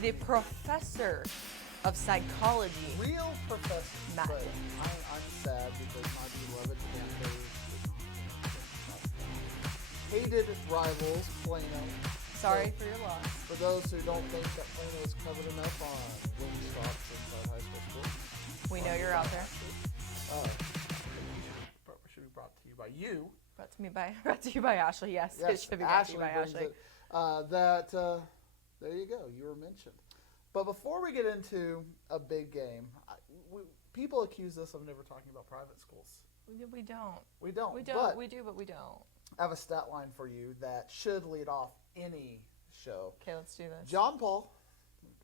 the professor of psychology. Real professor. Matt. But I'm sad because my beloved Panthers hated rivals, Plano. Sorry for your loss. For those who don't think that Plano is covered enough on Wingstops inside high school sports. We know you're out there. Should be brought to you by you. Brought to you by Ashley. Yes, it should be brought to you by brings Ashley. it. There you go. You were mentioned. But before we get into a big game, people accuse us of never talking about private schools. We don't. We don't. But we do, but we don't. I have a stat line for you that should lead off any show. Okay, let's do this. John Paul,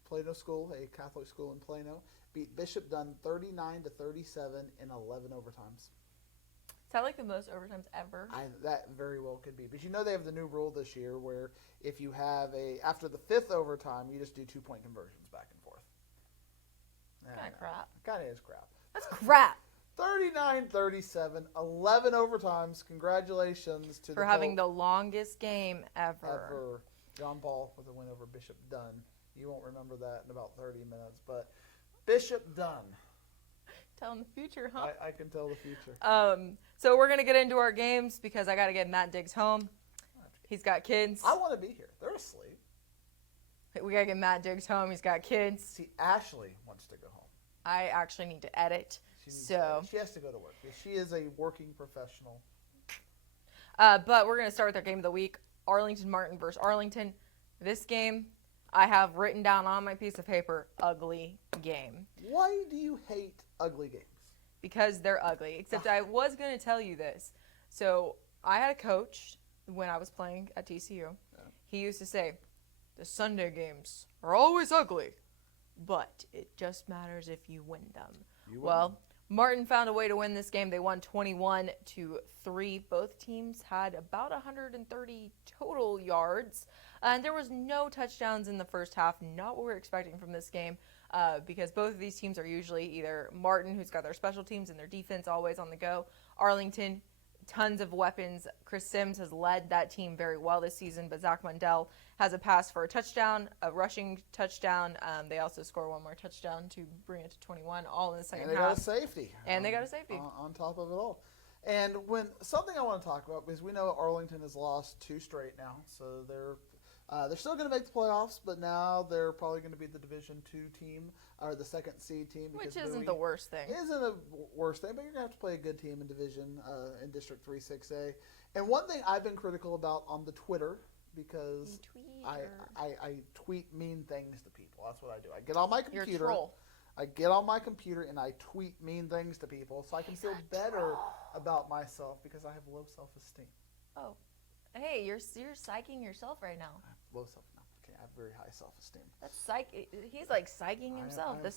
Plano School, a Catholic school in Plano, beat Bishop Dunn 39-37 in 11 overtimes. Is that like the most overtimes ever? That very well could be. But you know they have the new rule this year where if you have after the 5th overtime, you just do 2-point conversions back and forth. Kind of crap. Kind of is crap. That's crap. 39-37, 11 overtimes. Congratulations to For having the longest game ever. John Paul with a win over Bishop Dunn. You won't remember that in about 30 minutes, but Bishop Dunn. Telling the future, huh? I can tell the future. So we're going to get into our games because I got to get Matt Diggs home. He's got kids. I want to be here. They're asleep. We got to get Matt Diggs home. He's got kids. See, Ashley wants to go home. I actually need to edit. She has to go to work. She is a working professional. But we're going to start with our game of the week. Arlington Martin versus Arlington. This game, I have written down on my piece of paper, ugly game. Why do you hate ugly games? Because they're ugly. Except I was going to tell you this. So I had a coach when I was playing at TCU. Yeah. He used to say, the Sunday games are always ugly, but it just matters if you win them. Well, Martin found a way to win this game. They won 21-3. Both teams had about 130 total yards. And there was no touchdowns in the first half. Not what we were expecting from this game because both of these teams are usually either Martin, who's got their special teams and their defense always on the go. Arlington, tons of weapons. Chris Sims has led that team very well this season, but Zach Mundell has a pass for a touchdown, a rushing touchdown. They also score one more touchdown to bring it to 21, all in the second half. And they got a safety. They got a safety. On top of it all. And something I want to talk about, because we know Arlington has lost 2 straight now, so they're still going to make the playoffs, but now they're probably going to be the Division II team or the second seed team. Which isn't the worst thing. It isn't a worst thing, but you're going to have to play a good team in Division in District 3 6A. And one thing I've been critical about on the Twitter, because I tweet mean things to people. That's what I do. I get on my computer. You're a troll. I get on my computer and I tweet mean things to people so I can feel better about myself because I have low self-esteem. Oh. Hey, you're psyching yourself right now. I have low self-esteem. Okay, I have very high self-esteem. That's He's like psyching himself. The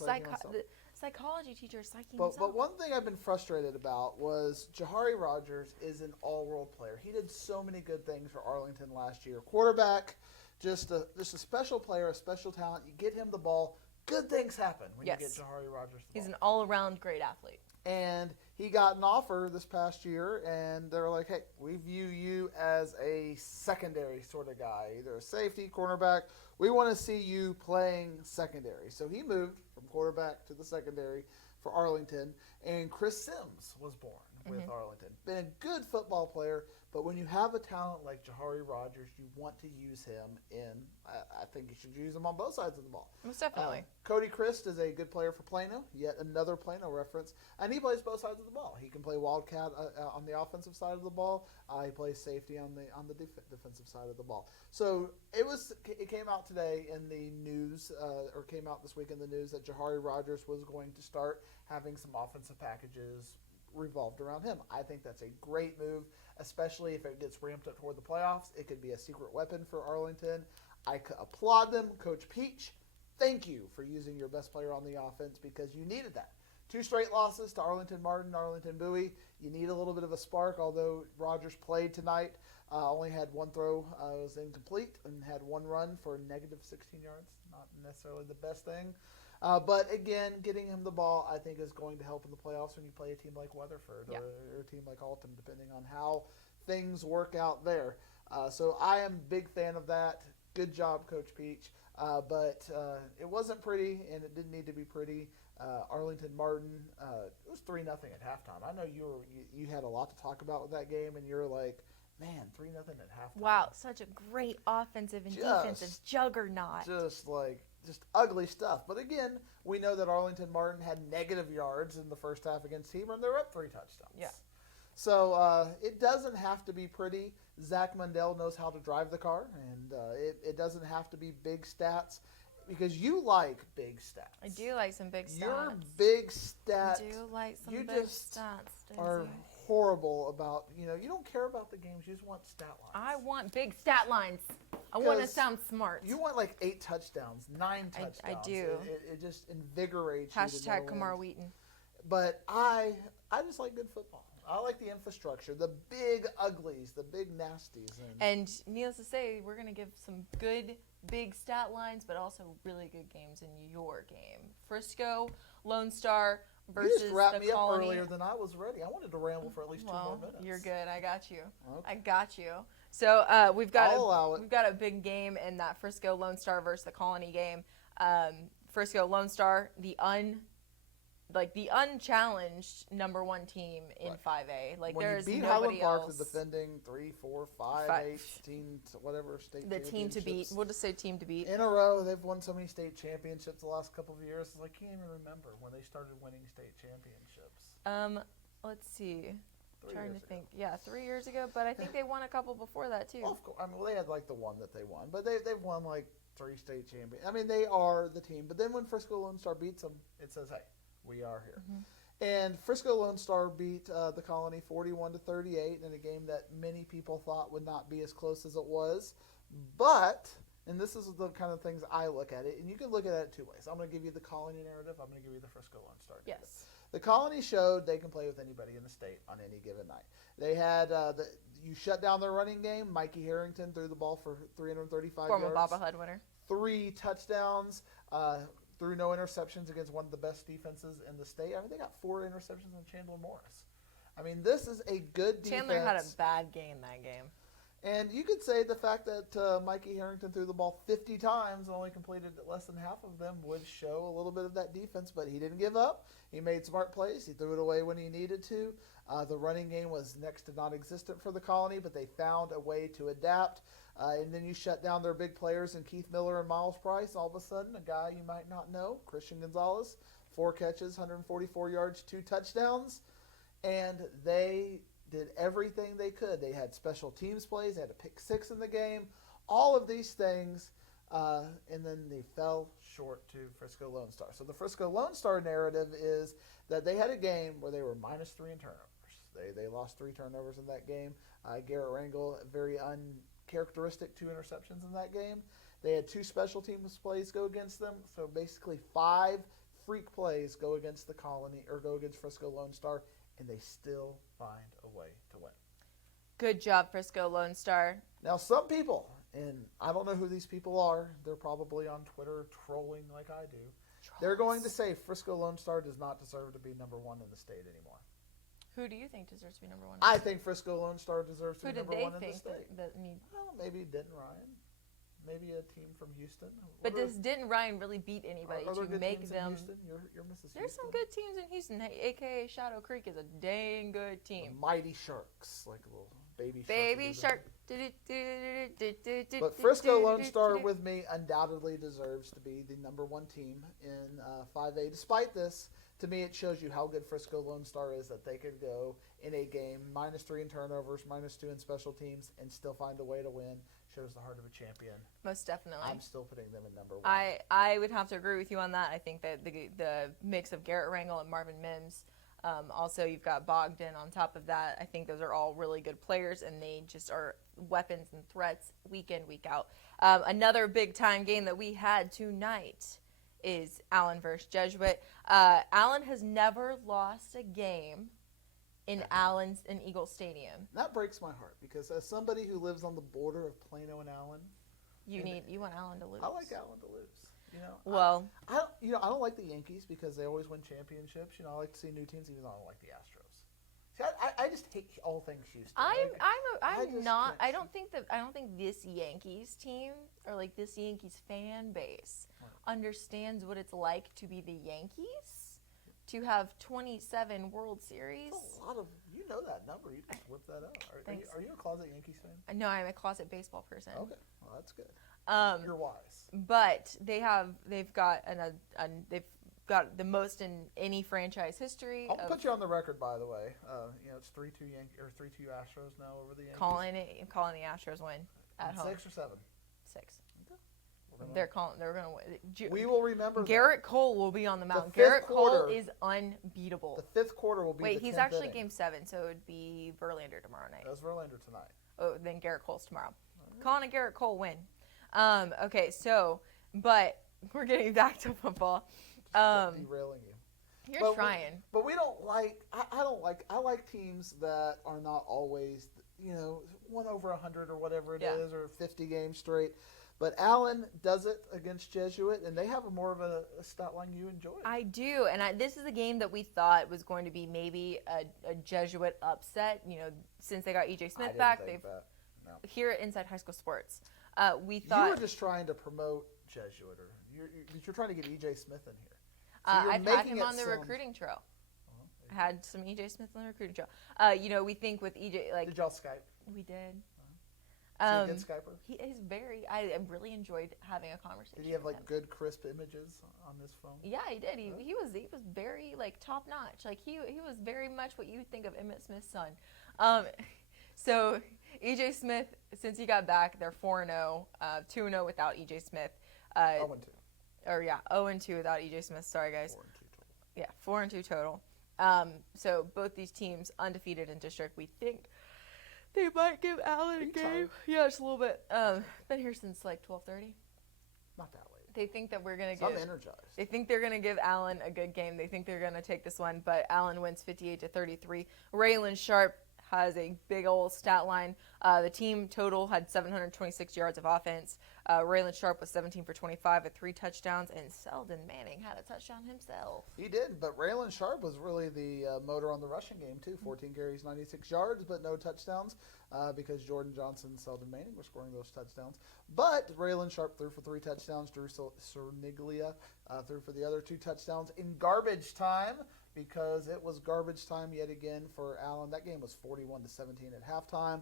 psychology teacher is psyching himself. But one thing I've been frustrated about was Jahari Rogers is an all-world player. He did so many good things for Arlington last year. Quarterback, just a special player, a special talent. You get him the ball, good things happen when you get Jahari Rogers the ball. He's an all-around great athlete. And he got an offer this past year, and they're like, hey, we view you as a secondary sort of guy, either a safety, cornerback. We want to see you playing secondary. So he moved from quarterback to the secondary for Arlington, and Chris Sims was born with Arlington. Been a good football player, but when you have a talent like Jahari Rogers, you want to use him I think you should use him on both sides of the ball. Most definitely. Cody Christ is a good player for Plano, yet another Plano reference, and he plays both sides of the ball. He can play wildcat on the offensive side of the ball. He plays safety on the defensive side of the ball. So it came out today in the news, or came out this week in the news that Jahari Rogers was going to start having some offensive packages revolved around him. I think that's a great move, especially if it gets ramped up toward the playoffs. It could be a secret weapon for Arlington. I applaud them. Coach Peach, thank you for using your best player on the offense because you needed that. 2 straight losses to Arlington Martin, Arlington Bowie. You need a little bit of a spark, although Rogers played tonight. Only had 1 throw, was incomplete, and had 1 run for negative 16 yards. Not necessarily the best thing. But again, getting him the ball, I think, is going to help in the playoffs when you play a team like Weatherford or a team like Alton, depending on how things work out there. So I am a big fan of that. Good job, Coach Peach. But it wasn't pretty, and it didn't need to be pretty. Arlington Martin, it was 3-0 at halftime. I know you had a lot to talk about with that game, and you're like, man, 3-0 at halftime. Wow, such a great offensive and defensive juggernaut. Just ugly stuff. But again, we know that Arlington Martin had negative yards in the first half against Hebron, and they're up 3 touchdowns. Yeah. So it doesn't have to be pretty. Zach Mundell knows how to drive the car, and it doesn't have to be big stats, because you like big stats. I do like some big stats. Your big stats. I do like some you big just stats. are horrible about, you don't care about the games. You just want stat lines. I want big stat lines. I want to sound smart. You want like 8 touchdowns, 9 touchdowns. I do. It just invigorates you. Hashtag Kamar Wheaton. But I just like good football. I like the infrastructure, the big uglies, the big nasties. And needless to say, we're going to give some good big stat lines, but also really good games in your game. Frisco, Lone Star versus the Colony. You just wrapped me up earlier than I was ready. I wanted to ramble for at least 2 more minutes. You're good. I got you. Okay. I got you. So we've got a big game in that Frisco Lone Star versus the Colony game. Frisco Lone Star, the unchallenged number 1 team in 5A. Like, when there's you beat nobody Highland Park, else. the defending 3, 4, 5, 18, whatever state the team to beat. We'll just say team to beat. In a row, they've won so many state championships the last couple of years. I can't even remember when they started winning state championships. Let's see. 3 Trying to years think. Yeah, 3 years ago, but I think they won a couple before that too. Well, of course. I mean, they had like the one that they won, but they've won like 3 state champions. I mean, they are the team. But then when Frisco Lone Star beats them, it says, "Hey, we are here." Mm-hmm. And Frisco Lone Star beat the Colony 41-38 in a game that many people thought would not be as close as it was. But, and this is the kind of things I look at it, and you can look at it 2 ways. I'm going to give you the Colony narrative. I'm going to give you the Frisco Lone Star narrative. Yes. The Colony showed they can play with anybody in the state on any given night. They had you shut down their running game. Mikey Harrington threw the ball for 335 Former yards. bobblehead winner. 3 touchdowns. Threw no interceptions against one of the best defenses in the state. I mean, they got 4 interceptions on Chandler Morris. I mean, this is a good defense. Chandler had a bad game that game. And you could say the fact that Mikey Harrington threw the ball 50 times and only completed less than half of them would show a little bit of that defense, but he didn't give up. He made smart plays. He threw it away when he needed to. The running game was next to non-existent for the Colony, but they found a way to adapt. And then you shut down their big players in Keith Miller and Miles Price. All of a sudden, a guy you might not know, Christian Gonzalez, 4 catches, 144 yards, 2 touchdowns. And they did everything they could. They had special teams plays. They had a pick 6 in the game. All of these things. And then they fell short to Frisco Lone Star. So the Frisco Lone Star narrative is that they had a game where they were -3 in turnovers. They lost 3 turnovers in that game. Garrett Rangel, very uncharacteristic 2 interceptions in that game. They had 2 special teams plays go against them. So basically 5 freak plays go against the Colony or go against Frisco Lone Star, and they still find a way to win. Good job, Frisco Lone Star. Now, some people, and I don't know who these people are, they're probably on Twitter trolling like I do. Trolls. They're going to say Frisco Lone Star does not deserve to be number 1 in the state anymore. Who do you think deserves to be number 1? I think Frisco Lone Star deserves to be number 1 in the think state. Well, maybe Denton Ryan. Maybe a team from Houston. But does Denton Ryan really beat anybody are there to good make teams them? in Houston? You're Mrs. There's some Houston. good teams in Houston. Hey, AKA Shadow Creek is a dang good team. The Mighty Sharks, like a little baby shark. Baby shark. But Frisco Lone Star, with me, undoubtedly deserves to be the number 1 team in 5A. Despite this, to me, it shows you how good Frisco Lone Star is, that they could go in a game -3 in turnovers, -2 in special teams, and still find a way to win. Shows the heart of a champion. Most definitely. I'm still putting them in number 1. I would have to agree with you on that. I think that the mix of Garrett Rangel and Marvin Mims, also you've got Bogdan on top of that. I think those are all really good players, and they just are weapons and threats week in, week out. Another big-time game that we had tonight is Allen versus Jesuit. Allen has never lost a game in Eagle Stadium. That breaks my heart, because as somebody who lives on the border of Plano and Allen, you want Allen to lose. I like Allen to lose. Well, I don't like the Yankees because they always win championships. I like to see new teams, even though I don't like the Astros. See, I just hate all things Houston. I'm not. can't I don't think this Yankees team or like this Yankees fan base understands what it's like to be the Yankees, to have 27 World Series. That's a lot of, that number. You just whip that out. Are you a closet Yankees fan? No, I'm a closet baseball person. Okay, well that's good. You're wise. But they've got the most in any franchise history. I'll put you on the record, by the way. It's 3-2 Astros now over the Yankees. Calling the Astros win at home. 6 or 7. 6. They're going to win. We will remember. Garrett Cole will be on the mound. Garrett Cole is unbeatable. The fifth quarter will be. Wait, the he's 10th actually inning. Game 7, so it would be Verlander tomorrow night. It was Verlander tonight. Oh, then Garrett Cole's tomorrow. Calling a Garrett Cole win. Okay, so but we're getting back to football. Derailing you. You're trying. But we don't like. I like teams that are not always 1 over 100 or whatever it is, or 50 games straight. But Allen does it against Jesuit, and they have more of a stat line you enjoy. I do, and this is a game that we thought was going to be maybe a Jesuit upset. Since they got E.J. Smith back, they've no. Here at Inside High School Sports, we thought you were just trying to promote Jesuit, or you're trying to get E.J. Smith in here. So I've had him on the recruiting trail. I had some E.J. Smith on the recruiting trail. We think with E.J. Did y'all Skype? We did. Is he a good Skyper? He is very. I really enjoyed having a conversation. Did he have with him. good crisp images on this phone? Yeah, he did. He was very top notch. Like he was very much what you think of Emmitt Smith's son. So E.J. Smith, since he got back, they're 4-0, 2-0 without E.J. Smith. 0-2. Or 0-2 without E.J. Smith. Sorry guys. 4-2 total. Yeah, 4-2 total. So both these teams undefeated in district. We think they might give Allen a game. Tired? Yeah, just a little bit. Been here since like 12:30. Not that late. They think that we're gonna I'm energized. They think they're gonna give Allen a good game. They think they're gonna take this one, but Allen wins 58-33. Raylan Sharp has a big old stat line. The team total had 726 yards of offense. Raylan Sharp was 17 for 25 with 3 touchdowns, and Selden Manning had a touchdown himself. He did, but Raylan Sharp was really the motor on the rushing game, too. 14 carries, 96 yards, but no touchdowns because Jordan Johnson and Selden Manning were scoring those touchdowns. But Raylan Sharp threw for 3 touchdowns. Drew Cerniglia threw for the other 2 touchdowns in garbage time, because it was garbage time yet again for Allen. That game was 41-17 at halftime.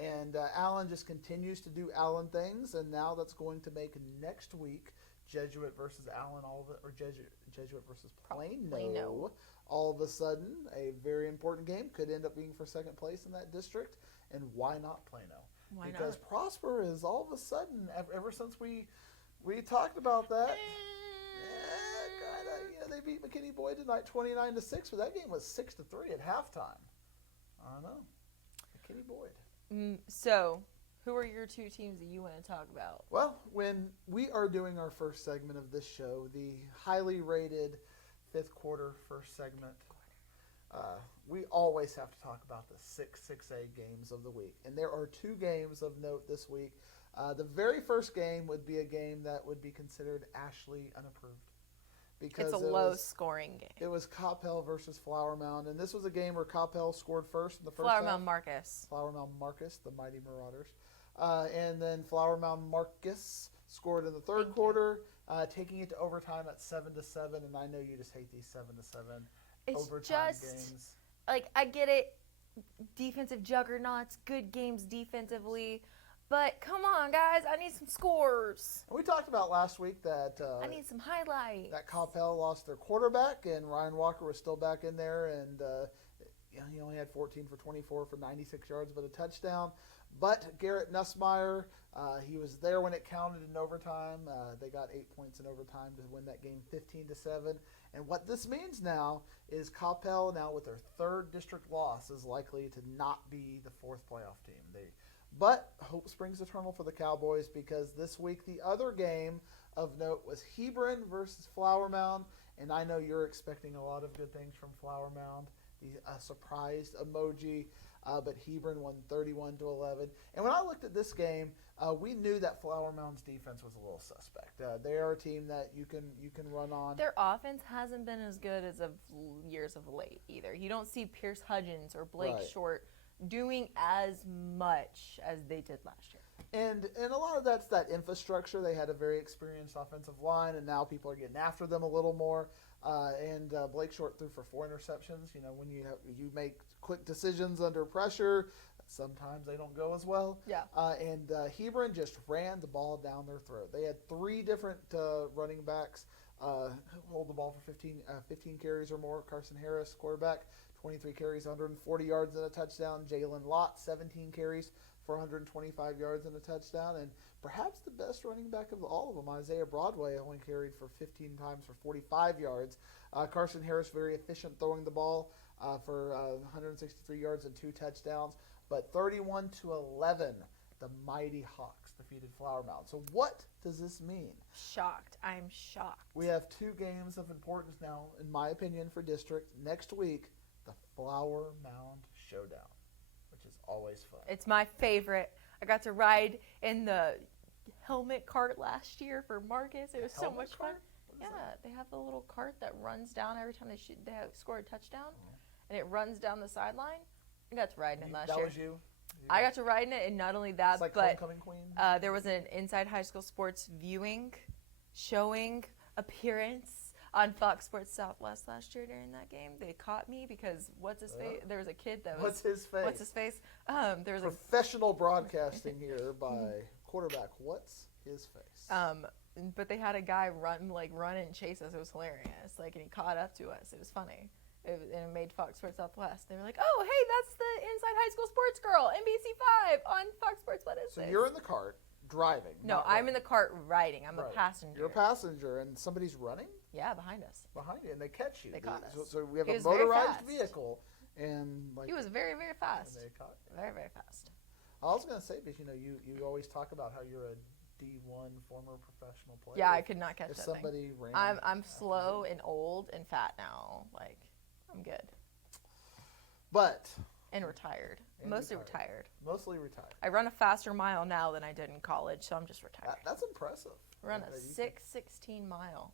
And Allen just continues to do Allen things, and now that's going to make next week Jesuit versus Allen, or Jesuit versus Plano, all of a sudden a very important game. Could end up being for second place in that district, and why not Plano? Because Prosper is all of a sudden, ever since we talked about that. They beat McKinney Boyd tonight 29-6, but that game was 6-3 at halftime. I don't know. McKinney Boyd. So, who are your 2 teams that you want to talk about? Well, when we are doing our first segment of this show, the highly rated 5th quarter first segment, we always have to talk about the 6A games of the week. And there are 2 games of note this week. The very first game would be a game that would be considered Ashlea unapproved. Because it's a low-scoring game. It was Coppell versus Flower Mound, and this was a game where Coppell scored first in the first Flower half. Mound Marcus. Flower Mound Marcus, the mighty Marauders. And then Flower Mound Marcus scored in the third quarter, taking it to overtime at 7-7, and I know you just hate these 7-7 overtime games. Like, I get it, defensive juggernauts, good games defensively, but come on, guys, I need some scores. We talked about last week that I need some highlights. That Coppell lost their quarterback, and Ryan Walker was still back in there, and he only had 14 for 24 for 96 yards, but a touchdown. But Garrett Nussmeyer, he was there when it counted in overtime. They got 8 points in overtime to win that game 15-7. And what this means now is Coppell, now with their 3rd district loss, is likely to not be the 4th playoff team. But hope springs eternal for the Cowboys, because this week the other game of note was Hebron versus Flower Mound, and I know you're expecting a lot of good things from Flower Mound. The surprised emoji. but Hebron won 31-11. And when I looked at this game, we knew that Flower Mound's defense was a little suspect. They are a team that you can run on. Their offense hasn't been as good as of years of late either. You don't see Pierce Hudgens or Blake Short doing as much as they did last year. And a lot of that's that infrastructure. They had a very experienced offensive line, and now people are getting after them a little more. And Blake Short threw for 4 interceptions. You know, when you make quick decisions under pressure, sometimes they don't go as well. Yeah. And Hebron just ran the ball down their throat. They had 3 different running backs hold the ball for 15 carries or more. Carson Harris, quarterback, 23 carries, 140 yards and a touchdown. Jalen Lott, 17 carries for 125 yards and a touchdown. And perhaps the best running back of all of them, Isaiah Broadway, only carried for 15 times for 45 yards. Carson Harris, very efficient throwing the ball for 163 yards and 2 touchdowns. But 31-11, the mighty Hawks defeated Flower Mound. So what does this mean? Shocked. I'm shocked. We have 2 games of importance now, in my opinion, for district. Next week, the Flower Mound Showdown, which is always fun. It's my favorite. I got to ride in the helmet cart last year for Marcus. It was so much fun. Yeah, they have the little cart that runs down every time they score a touchdown, and it runs down the sideline. I got to ride in it last year. That was you? I got to ride in it, and not only that, it's like but Homecoming Queen. There was an Inside High School Sports viewing, showing, appearance on Fox Sports Southwest last year during that game. They caught me because face? There was a kid that was What's his face? There was professional broadcasting here by quarterback. What's his face? But they had a guy run and chase us. It was hilarious. And he caught up to us. It was funny. And it made Fox Sports Southwest. They were like, "Oh, hey, that's the Inside High School Sports girl, NBC5 on Fox Sports. What is this?" So you're in the cart driving. No, I'm in the cart riding. I'm a passenger. You're a passenger, and somebody's running? Yeah, behind us. Behind you, and they catch you. They caught us. So we have a motorized vehicle, and he was very, very fast. And they caught you. Very, very fast. I was going to say, because you always talk about how you're a D1 former professional player. Yeah, I could not catch that thing. If somebody ran. I'm slow and old and fat now. I'm good. And retired. Mostly retired. Mostly retired. I run a faster mile now than I did in college, so I'm just retired. That's impressive. Run a 6:16 mile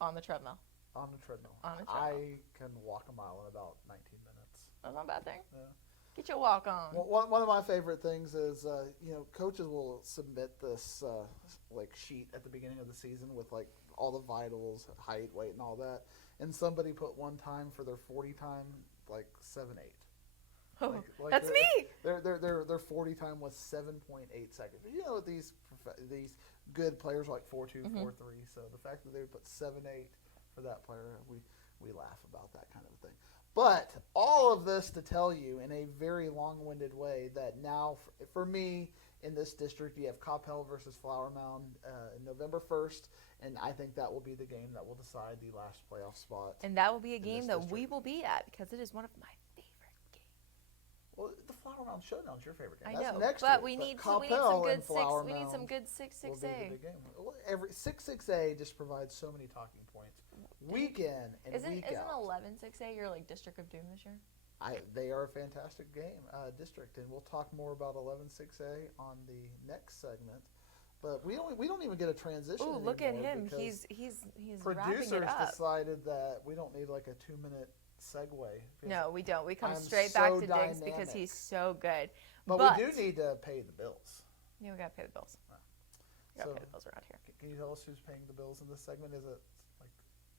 on the treadmill. On the treadmill. I can walk a mile in about 19 minutes. That's not a bad thing. Yeah. Get your walk on. Well, one of my favorite things is, coaches will submit this sheet at the beginning of the season with all the vitals, height, weight, and all that. And somebody put one time for their 40 time 7.8. Oh, that's me. Their 40 time was 7.8 seconds. These good players are 4.2, 4.3. So the fact that they would put 7.8 for that player, we laugh about that kind of thing. But all of this to tell you in a very long-winded way that now, for me, in this district, you have Coppell versus Flower Mound November 1st, and I think that will be the game that will decide the last playoff spot. And that will be a game that we will be at because it is one of my favorite games. Well, the Flower Mound Showdown is your favorite game. I know, next but week. we need some good 6-6A. 6-6A just provides so many talking points. Week in and week out. Isn't 11-6A your District of Doom this year? They are a fantastic district, and we'll talk more about 11-6A on the next segment. But we don't even get a transition. Ooh, look at him! He's wrapping it up. Producers decided that we don't need a 2-minute segue. No, we don't. We come straight back to Diggs because he's so good. But we do need to pay the bills. Yeah, we gotta pay the bills. We gotta pay the bills around here. Can you tell us who's paying the bills in this segment? Is it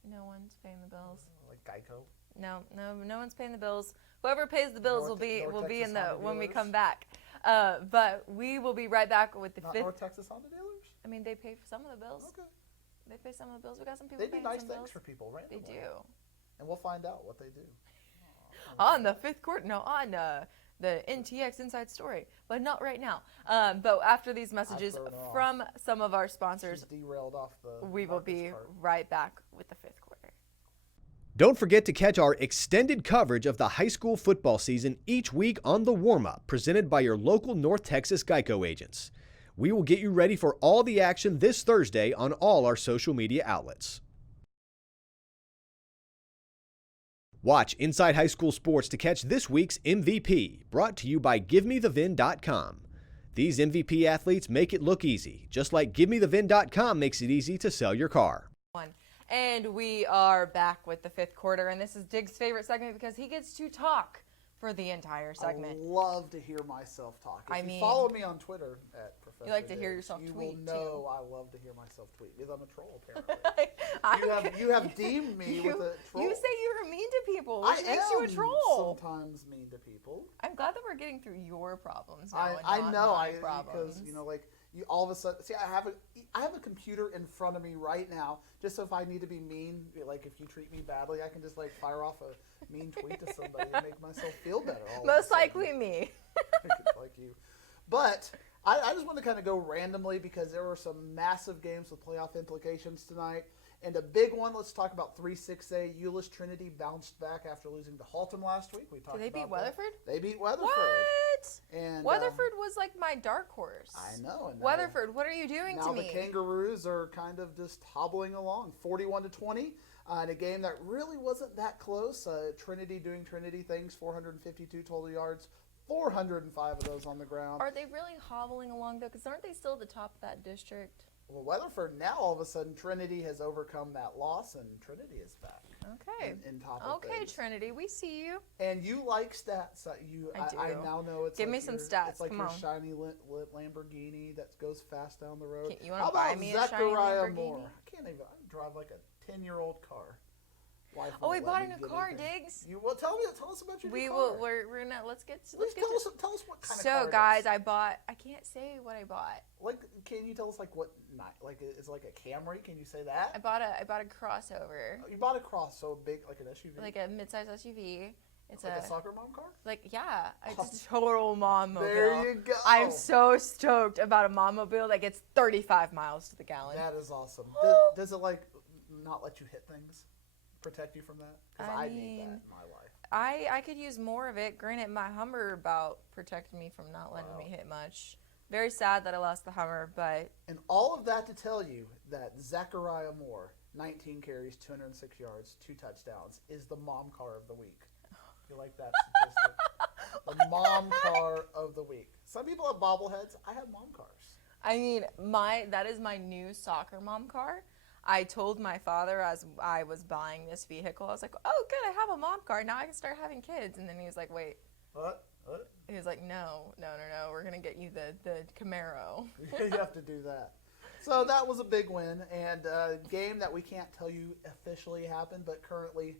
no one's paying the bills? Like Geico? No one's paying the bills. Whoever pays the bills will be in the when we come back. But we will be right back with the fifth. North Texas Honda dealers? I mean, they pay for some of the bills. Okay. They pay some of the bills. We got some people paying some bills. They do do nice things for people randomly. They do. And we'll find out what they do. On the fifth quarter. No, on the NTX Inside Story. But not right now. But after these messages from some of our sponsors, derailed off we will be right back with the fifth quarter. Don't forget to catch our extended coverage of the high school football season each week on The Warm-Up, presented by your local North Texas Geico agents. We will get you ready for all the action this Thursday on all our social media outlets. Watch Inside High School Sports to catch this week's MVP, brought to you by GiveMeTheVin.com. These MVP athletes make it look easy, just like GiveMeTheVin.com makes it easy to sell your car. And we are back with the fifth quarter, and this is Dig's favorite segment because he gets to talk for the entire segment. I love to hear myself talk. If you mean, follow me on Twitter at Professor you like to Diggs, hear yourself you tweet, will know too. I love to hear myself tweet because I'm a troll, apparently. You have deemed me with a troll. You say you're mean to people, which I makes you a am troll. sometimes mean to people. I'm glad that we're getting through your problems now. I and not know, my problems. because you all of a sudden see. I have a computer in front of me right now, just so if I need to be mean, like if you treat me badly, I can just like fire off a mean tweet to somebody and make myself feel better. Most likely me. Like you, but I just want to kind of go randomly because there were some massive games with playoff implications tonight. And a big one, let's talk about 3-6A. Euless Trinity bounced back after losing to Haltom last week. Did they beat Weatherford? They beat Weatherford. What? And Weatherford was like my dark horse. I know. And Weatherford, what are you doing to me? Now the Kangaroos are kind of just hobbling along, 41-20, in a game that really wasn't that close. Trinity doing Trinity things, 452 total yards, 405 of those on the ground. Are they really hobbling along though? Because aren't they still at the top of that district? Well, Weatherford, now all of a sudden, Trinity has overcome that loss, and Trinity is back. Okay. In top of things. Trinity, we see you. And you like stats. I now know it's Give like me some stats. It's like Come your on. shiny Lamborghini that goes fast down the road. You want to buy me a shiny Zechariah Lamborghini? Moore? I can't even. I drive like a 10-year-old car. Wife Oh, we won't bought let a me new get car, anything. Diggs. Tell us about your new We car. will. We're gonna let's get Tell us what kind of car. So guys, I can't say what I bought. Like, can you tell us like what? Like, it's like a Camry. Can you say that? I bought a crossover. You bought a cross, so big, like an SUV. Like a midsize SUV. It's like a soccer mom car. Like it's a total mom mobile. There you go. I'm so stoked about a mom mobile that gets 35 miles to the gallon. That is awesome. Does it like not let you hit things? Protect you from that? Because I need that in my life. I could use more of it. Granted, my Hummer about protected me from not letting me hit much. Very sad that I lost the Hummer, but... And all of that to tell you that Zechariah Moore, 19 carries, 206 yards, 2 touchdowns, is the mom car of the week. You like that statistic? The mom car of the week. Some people have bobbleheads. I have mom cars. I mean, that is my new soccer mom car. I told my father as I was buying this vehicle, I was like, oh, good, I have a mom car. Now I can start having kids. And then he was like, wait. What? He was like, no. We're going to get you the Camaro. You have to do that. So that was a big win, and a game that we can't tell you officially happened, but currently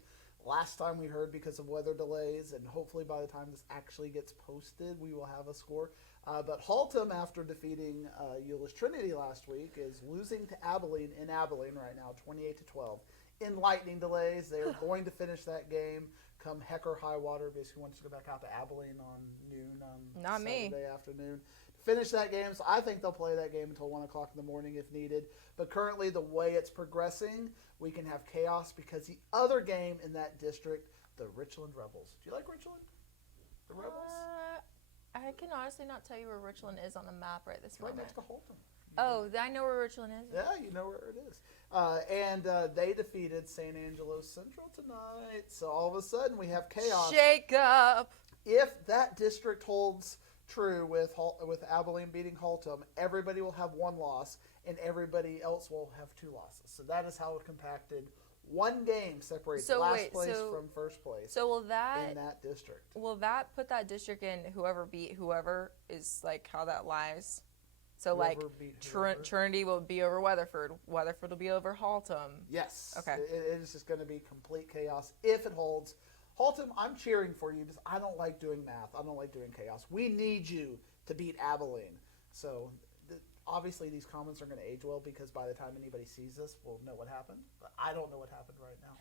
last time we heard because of weather delays, and hopefully by the time this actually gets posted, we will have a score. But Haltom, after defeating Euless Trinity last week, is losing to Abilene in Abilene right now, 28-12. In lightning delays, they're going to finish that game come heck or high water. Basically, wants to go back out to Abilene on noon on Saturday afternoon to finish that game. So I think they'll play that game until 1 o'clock in the morning if needed. But currently, the way it's progressing, we can have chaos because the other game in that district, the Richland Rebels. Do you like Richland? The Rebels? I can honestly not tell you where Richland is on the map right this moment. Right next to Haltom. Oh, I know where Richland is. Yeah, you know where it is. And they defeated San Angelo Central tonight. So all of a sudden we have chaos. Shake up. If that district holds true with Abilene beating Haltom, everybody will have 1 loss and everybody else will have 2 losses. So that is how it compacted. 1 game separates last place from first place. So will that in that district? Will that put that district in whoever beat whoever is like how that lies? So Whoever like Trinity will be over Weatherford. Weatherford will be over Haltom. Yes. Okay. It is just going to be complete chaos if it holds. Haltom, I'm cheering for you because I don't like doing math. I don't like doing chaos. We need you to beat Abilene. So obviously these comments are going to age well because by the time anybody sees this, we'll know what happened. But I don't know what happened right now.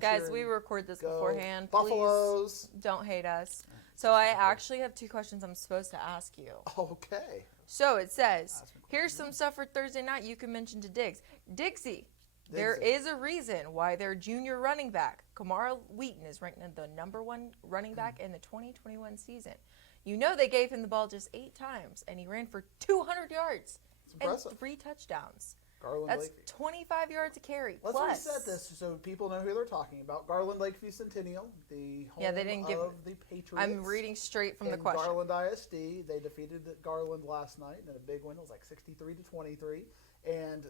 Guys, we record this beforehand. Buffaloes. Please don't hate us. So I actually have 2 questions I'm supposed to ask you. Okay. So it says, here's some stuff for Thursday night you can mention to Diggs. Dixie, there is a reason why their junior running back, Kamara Wheaton, is ranked the #1 running back in the 2021 season. You know they gave him the ball just 8 times, and he ran for 200 yards and 3 touchdowns. Garland That's Lakeview. 25 yards a carry. Let's plus. reset this so people know who they're talking about. Garland Lakeview Centennial, the home They didn't give of the Patriots. I'm reading straight from the and question. Garland ISD. They defeated Garland last night in a big win. It was like 63-23. And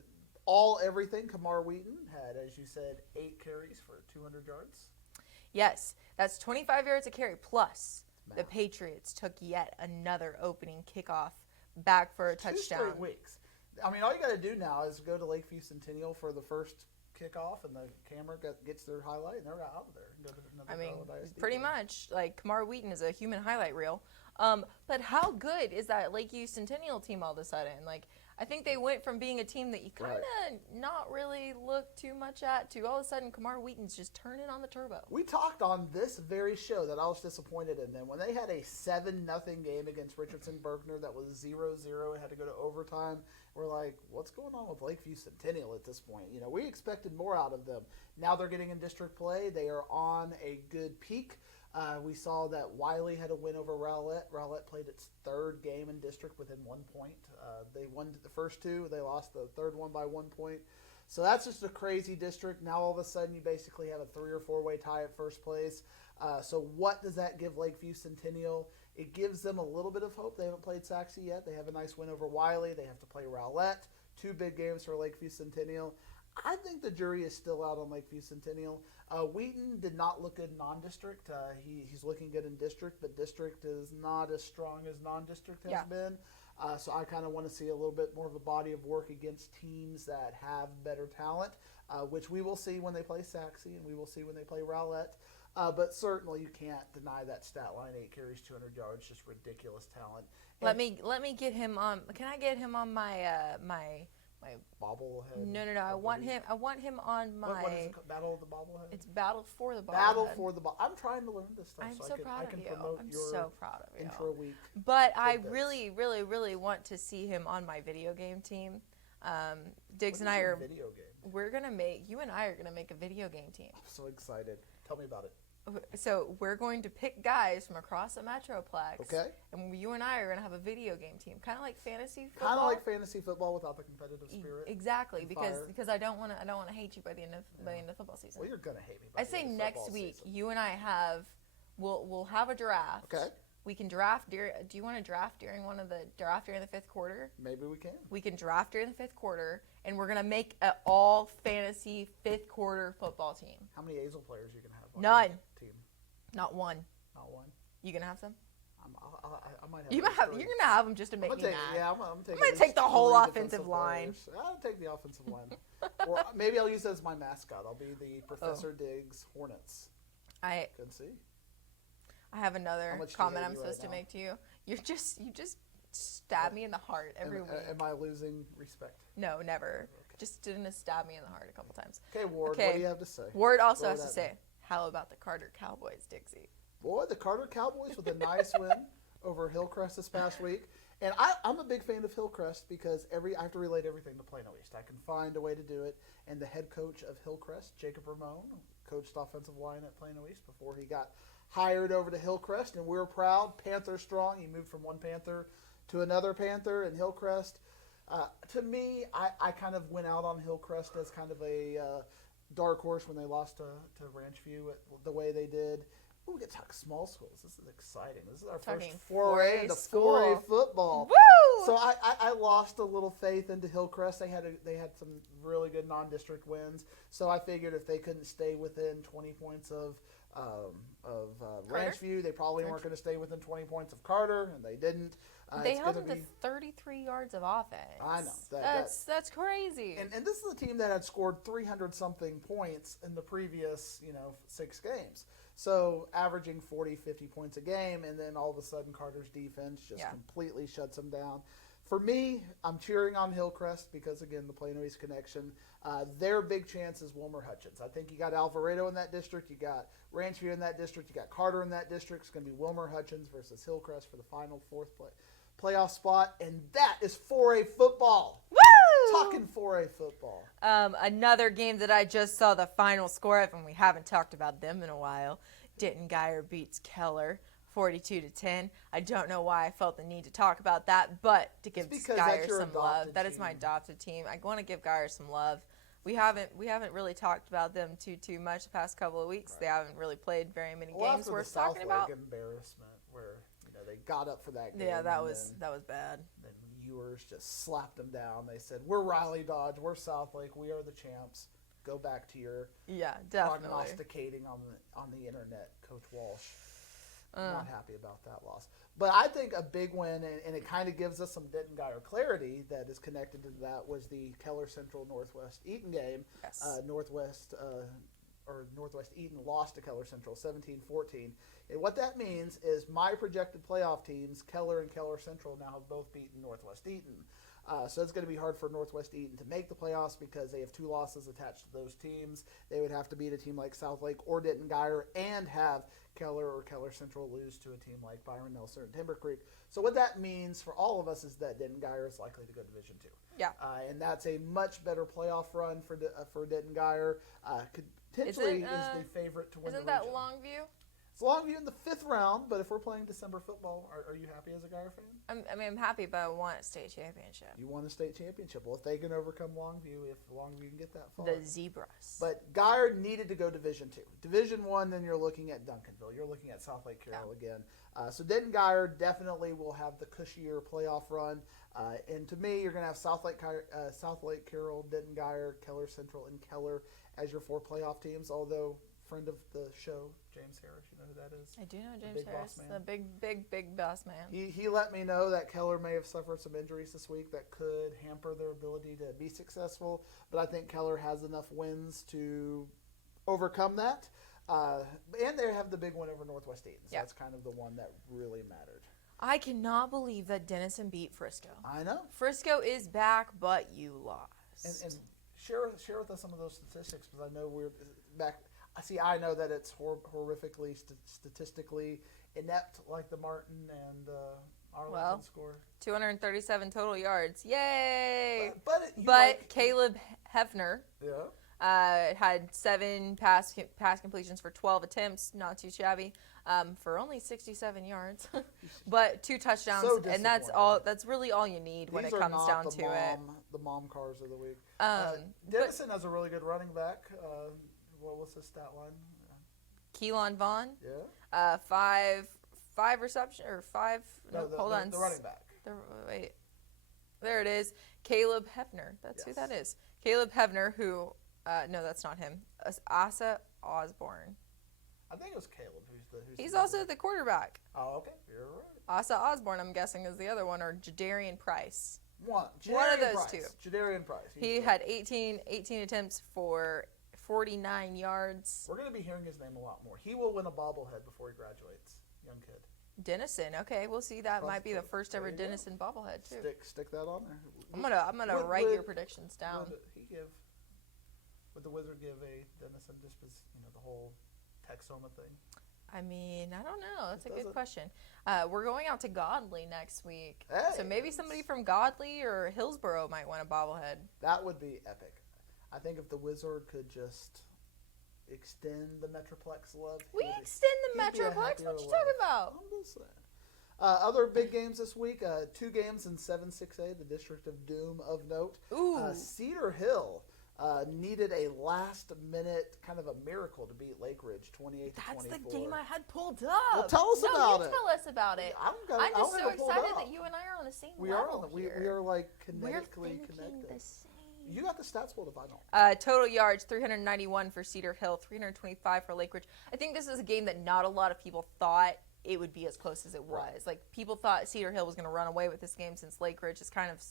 everything, Kamar Wheaton had, as you said, 8 carries for 200 yards. Yes, that's 25 yards a carry. Plus, Math. the Patriots took yet another opening kickoff back for a 2 touchdown. straight weeks. I mean, all you got to do now is go to Lakeview Centennial for the first kickoff, and the camera gets their highlight, and they're out of there. And go to another Garland ISD pretty game. much. Like, Kamar Wheaton is a human highlight reel. But how good is that Lakeview Centennial team all of a sudden? Like, I think they went from being a team that you kind of not really look too much at to all of a sudden Kamar Wheaton's just turning on the turbo. We talked on this very show that I was disappointed in them when they had a 7-0 game against Richardson Berkner that was 0-0 and had to go to overtime. We're like, what's going on with Lakeview Centennial at this point? You know, we expected more out of them. Now they're getting in district play. They are on a good peak. We saw that Wiley had a win over Rowlett. Rowlett played its 3rd game in district within 1 point. They won the first 2. They lost the 3rd one by 1 point. So that's just a crazy district. Now all of a sudden you basically have a 3 or 4 way tie at first place. So what does that give Lakeview Centennial? It gives them a little bit of hope. They haven't played Saxey yet. They have a nice win over Wiley. They have to play Rowlett. 2 big games for Lakeview Centennial. I think the jury is still out on Lakeview Centennial. Wheaton did not look good in non-district. He's looking good in district, but district is not as strong as non-district has been. So I kind of want to see a little bit more of a body of work against teams that have better talent, which we will see when they play Saxey and we will see when they play Rowlett. But certainly you can't deny that stat line: 8 carries, 200 yards, just ridiculous talent. And Let me get him on. Can I get him on my my bobblehead? No. I want him on my. What is it? Battle of the Bobblehead? It's Battle for the Bobblehead. Battle for the Ball. I'm trying to learn this stuff. I'm so so I can, proud I of can you. promote I'm your so proud of you. intro week. But I tidbits. really want to see him on my video game team. Diggs and What I is your are. video game. We're gonna make you and I are gonna make a video game team. I'm so excited. Tell me about it. So we're going to pick guys from across the Metroplex. Okay. And you and I are going to have a video game team, kind of like fantasy football. Kind of like fantasy football without the competitive spirit. Exactly, and because fire. I don't want to hate you by the end of football season. Well, you're gonna hate me. By I the say end of next football week season. you and I we'll have a draft. Okay. We can draft do you want to draft during the 5th quarter? Maybe we can. We can draft during the 5th quarter, and we're gonna make an all fantasy 5th quarter football team. How many Azel players are you gonna have? On None. your team? Not one. Not one. You gonna have some? I might have. You're gonna have them just to make me mad. Yeah, I'm I'm gonna take the whole 3 offensive defensive line. players. I'll take the offensive line. Or maybe I'll use that as my mascot. I'll be the Professor Diggs Hornets. I Can see. have another How much do you comment hate I'm me supposed right to now? make to you. You just stab me in the heart every week. Am I losing respect? No, never. Just didn't stab me in the heart a couple times. Okay, Ward. Okay. What do you have to say? Ward also Throw has it to at say, me. how about the Carter Cowboys, Dixie? Boy, the Carter Cowboys with a nice win over Hillcrest this past week. And I'm a big fan of Hillcrest because I have to relate everything to Plano East. I can find a way to do it. And the head coach of Hillcrest, Jacob Ramon, coached offensive line at Plano East before he got hired over to Hillcrest. And we're proud. Panther strong. He moved from one Panther to another Panther. And Hillcrest, to me, I kind of went out on Hillcrest as kind of a dark horse when they lost to Ranchview the way they did. Ooh, we get to talk small schools. This is exciting. This is our Talking first foray 4A into school. 4A football. Woo! So I lost a little faith into Hillcrest. They had some really good non-district wins. So I figured if they couldn't stay within 20 points of Ranchview, they probably weren't going to stay within 20 points of Carter, and they didn't. They held them to 33 yards of offense. I know. That's crazy. And this is a team that had scored 300-something points in the previous, 6 games. So averaging 40, 50 points a game, and then all of a sudden Carter's defense just completely shuts them down. For me, I'm cheering on Hillcrest because, again, the Plano East connection. Their big chance is Wilmer Hutchins. I think you got Alvarado in that district. You got Ranchview in that district. You got Carter in that district. It's going to be Wilmer Hutchins versus Hillcrest for the final 4th playoff spot. And that is 4A football. Woo! Talking 4A football. Another game that I just saw the final score of, and we haven't talked about them in a while. Denton Geyer beats Keller 42-10. I don't know why I felt the need to talk about that, but to give Geyer some love. That is my adopted team. I want to give Geyer some love. We haven't really talked about them too much the past couple of weeks. Right. They haven't really played very many games worth talking about. Embarrassment where they got up for that game. Yeah, that was bad. Then viewers just slapped them down. They said, "We're Riley Dodge. We're Southlake. We are the champs. Go back to your prognosticating on the internet, Coach Walsh." I'm not happy about that loss. But I think a big win, and it kind of gives us some Denton-Geyer clarity that is connected to that, was the Keller Central Northwest Eaton game. Yes. Northwest Eaton lost to Keller Central 17-14. And what that means is my projected playoff teams, Keller and Keller Central, now have both beaten Northwest Eaton. So it's going to be hard for Northwest Eaton to make the playoffs because they have 2 losses attached to those teams. They would have to beat a team like Southlake or Denton-Geyer and have Keller or Keller Central lose to a team like Byron Nelson and Timber Creek. So what that means for all of us is that Denton-Geyer is likely to go Division II. Yeah. And that's a much better playoff run for Denton-Geyer. Could potentially is the favorite to win the region. Isn't that Longview? It's Longview in the 5th round, but if we're playing December football, are you happy as a Geyer fan? I'm happy, but I want a state championship. You want a state championship. Well, if they can overcome Longview, if Longview can get that far. The Zebras. But Geyer needed to go Division II. Division I, then you're looking at Duncanville. You're looking at Southlake Carroll again. So Denton-Geyer definitely will have the cushier playoff run. And to me, you're going to have Southlake Carroll, Denton-Geyer, Keller Central, and Keller as your 4 playoff teams, although friend of the show, James Harris, you know who that is? I do know James Harris, the big boss man. He let me know that Keller may have suffered some injuries this week that could hamper their ability to be successful, but I think Keller has enough wins to overcome that. And they have the big win over Northwest Eaton, so that's kind of the one that really mattered. I cannot believe that Denison beat Frisco. I know. Frisco is back, but you lost. And share with us some of those statistics, because I know we're back. See, I know that it's horrifically statistically inept, like the Martin and Arlington score. 237 total yards. Yay! But Caleb Hefner had 7 pass completions for 12 attempts, not too shabby, for only 67 yards. But 2 touchdowns, and that's really all you need when it comes down to it. The mom cars of the week. Denison has a really good running back. What was his stat line? Keelan Vaughn. Yeah. 5 reception or 5. Hold on. The running back. Wait. There it is. Caleb Hefner. That's who that is. Caleb Hefner, who no, that's not him. Asa Osborne. I think it was Caleb He's also the quarterback. Oh, okay. You're right. Asa Osborne, I'm guessing, is the other one, or Jadarian Price. One of those two. Jadarian Price. He had 18 attempts for 49 yards. We're going to be hearing his name a lot more. He will win a bobblehead before he graduates. Young kid. Denison. Okay, we'll see. That might be the first ever Denison bobblehead too. Stick that on there. I'm gonna write your predictions down. Would the Wizard give a Denison just as the whole Texoma thing? I mean, I don't know. That's a good question. We're going out to Godley next week, so maybe somebody from Godley or Hillsborough might win a bobblehead. That would be epic. I think if the Wizard could just extend the Metroplex love. We extend the Metroplex? What you talking about? I'm just saying. Other big games this week, 2 games in 7-6A, the District of Doom of note. Cedar Hill needed a last-minute kind of a miracle to beat Lake Ridge 28-24. That's the game I had pulled up. Well, tell us about it. Tell us about it. I'm just so excited that you and I are on the same level here. We are like kinetically connected. You got the stats pulled if I don't. Total yards, 391 for Cedar Hill, 325 for Lake Ridge. I think this is a game that not a lot of people thought it would be as close as it was. Right. Like, people thought Cedar Hill was going to run away with this game since Lake Ridge is kind of,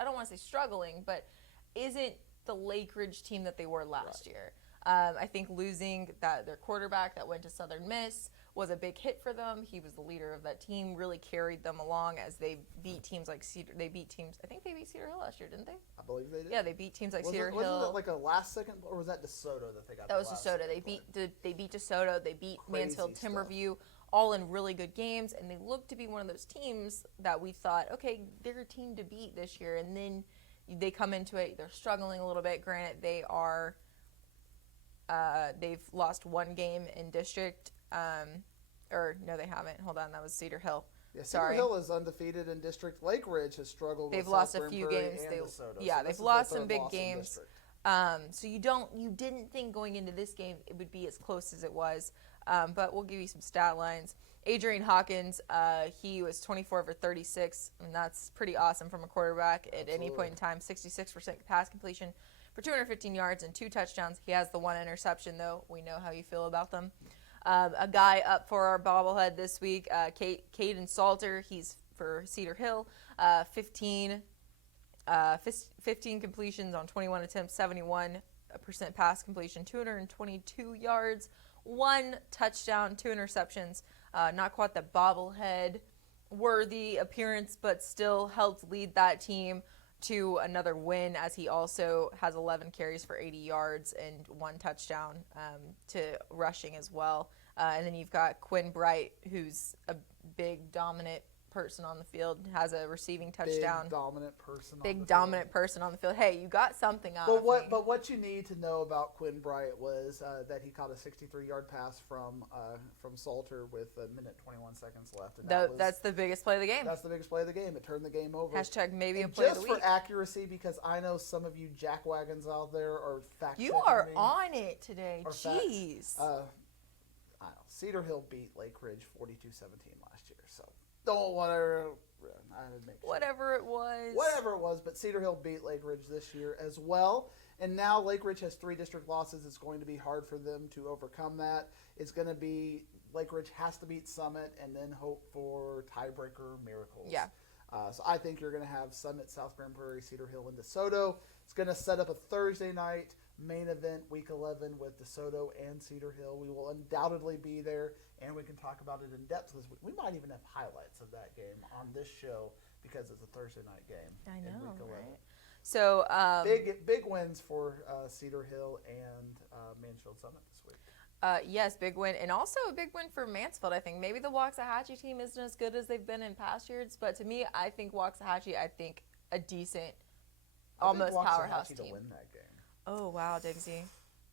I don't want to say struggling, but isn't the Lake Ridge team that they were last year. I think losing their quarterback that went to Southern Miss was a big hit for them. He was the leader of that team, really carried them along as they beat teams like Cedar. I think they beat Cedar Hill last year, didn't they? I believe they did. Yeah, they beat teams like Cedar Hill. Wasn't it like a last second, or was that DeSoto that they got? That was DeSoto. They beat DeSoto. They beat Mansfield Timberview, all in really good games, and they looked to be one of those teams that we thought, okay, they're a team to beat this year, and then they come into it, they're struggling a little bit. Granted, they've lost 1 game in district. Or no, they haven't. Hold on, that was Cedar Hill. Yeah, Cedar Sorry. Hill is undefeated in district. Lake Ridge has struggled. They've with lost South a few Grand Prairie games. and They, DeSoto. yeah, So they've this is lost their some third big loss in games. district. So you didn't think going into this game it would be as close as it was. But we'll give you some stat lines. Adrian Hawkins, he was 24 for 36, and that's pretty awesome from a quarterback at any point in time. 66% pass completion for 215 yards and 2 touchdowns. He has the 1 interception, though. We know how you feel about them. A guy up for our bobblehead this week, Caden Salter. He's for Cedar Hill. 15 completions on 21 attempts, 71% pass completion, 222 yards, 1 touchdown, 2 interceptions. Not quite the bobblehead worthy appearance, but still helped lead that team to another win, as he also has 11 carries for 80 yards and 1 touchdown to rushing as well. And then you've got Quinn Bright, who's a big dominant person on the field, has a receiving touchdown. Big dominant person. Big dominant person on the field. Hey, you got something out of me. But what you need to know about Quinn Bright was that he caught a 63-yard pass from Salter with a minute 21 seconds left. And That's the biggest play of the game. That's the biggest play of the game. It turned the game over. Hashtag maybe and a play of the just week. for accuracy, because I know some of you jackwagons out there are fact-checking You are me. on it today. Or Jeez. I don't know. Cedar Hill beat Lake Ridge 42-17 last year, so don't want to. I would make sure. Whatever it was, but Cedar Hill beat Lake Ridge this year as well. And now Lake Ridge has 3 district losses. It's going to be hard for them to overcome that. It's going to be Lake Ridge has to beat Summit and then hope for tiebreaker miracles. Yeah. So I think you're going to have Summit, South Grand Prairie, Cedar Hill, and DeSoto. It's going to set up a Thursday night main event, Week 11, with DeSoto and Cedar Hill. We will undoubtedly be there, and we can talk about it in depth this week. We might even have highlights of that game on this show because it's a Thursday night game. I know, in Week 11. right? So big wins for Cedar Hill and Mansfield Summit this week. Yes, big win, and also a big win for Mansfield. I think maybe the Waxahachie team isn't as good as they've been in past years, but to me, I think Waxahachie, a decent, almost powerhouse team. To win that game. Oh wow, Diggsy.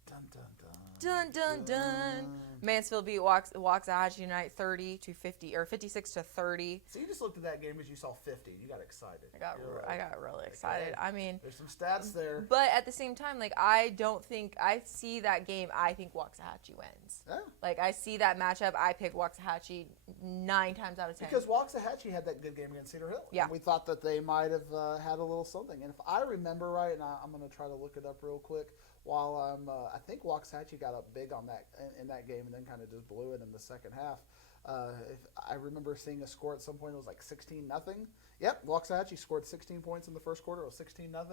Dun dun dun. Dun dun dun. Mansfield beat Waxahachie Unite 30-50 or 56-30. So you just looked at that game as you saw 50. You got excited. I got really excited. I mean, there's some stats there. But at the same time, like I see that game. I think Waxahachie wins. Yeah. Like I see that matchup. I pick Waxahachie 9 times out of 10. Because Waxahachie had that good game against Cedar Hill. Yeah. And we thought that they might have had a little something. And if I remember right, and I'm going to try to look it up real quick. While I think Waxahachie got up big on that in that game and then kind of just blew it in the second half. If I remember seeing a score at some point, it was like 16-0. Yep, Waxahachie scored 16 points in the first quarter. It was 16-0.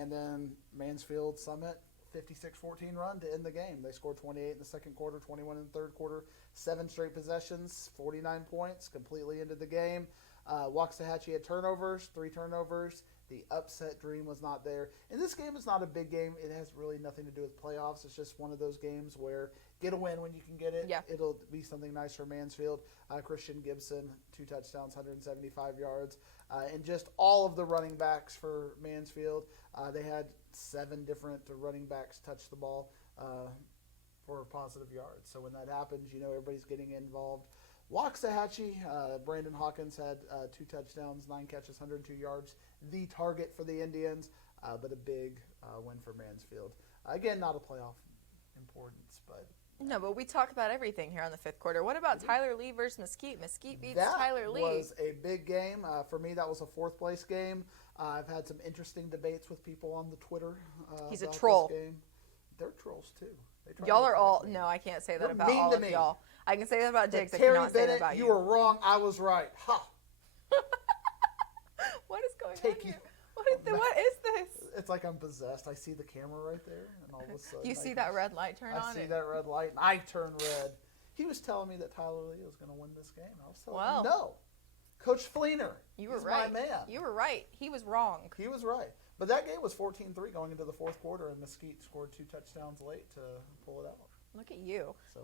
And then Mansfield Summit, 56-14 run to end the game. They scored 28 in the second quarter, 21 in the third quarter, 7 straight possessions, 49 points, completely ended the game. Waxahachie had turnovers, 3 turnovers. The upset dream was not there. And this game is not a big game. It has really nothing to do with playoffs. It's just one of those games where get a win when you can get it. Yeah. It'll be something nice for Mansfield. Christian Gibson, 2 touchdowns, 175 yards. And just all of the running backs for Mansfield. They had 7 different running backs touch the ball for positive yards. So when that happens, everybody's getting involved. Waxahachie, Brandon Hawkins had 2 touchdowns, 9 catches, 102 yards. The target for the Indians, but a big win for Mansfield. Again, not a playoff importance, but... No, but we talk about everything here on the 5th quarter. What about Tyler Lee versus Mesquite? Mesquite beats Tyler Lee. That was a big game. For me, that was a 4th-place game. I've had some interesting debates with people on the Twitter He's a about troll. This game. They're trolls, too. Y'all are all... No, I can't say that You're about mean all to of me. y'all. I can say that about Diggs. I Terry cannot say that Bennett, about you. you were wrong. I was right. Ha! What is going Take on you- here? What is this? It's like I'm possessed. I see the camera right there, and all of a sudden... You see that red light turn on? I see that red light, and I turn red. He was telling me that Tyler Lee was going to win this game. I was telling him, no. Coach Fleener. You were he's right. my man. You were right. He was wrong. He was right. But that game was 14-3 going into the 4th quarter, and Mesquite scored 2 touchdowns late to pull it out. Look at you. So,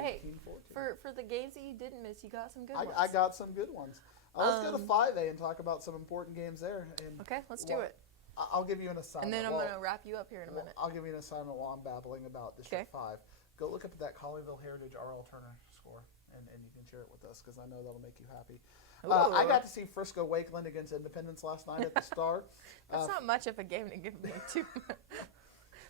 Hey, 14-14. for the games that you didn't miss, you got some good ones. I got some good ones. Let's go to 5A and talk about some important games there. And Okay, let's do it. I'll give you an assignment. And then I'm going to wrap you up here in a minute. I'll give you an assignment while I'm babbling about District 5. Go look up that Colleyville Heritage R.L. Turner score and you can share it with us because I know that'll make you happy. I got to see Frisco Wakeland against Independence last night at the Star. That's not much of a game to give me too.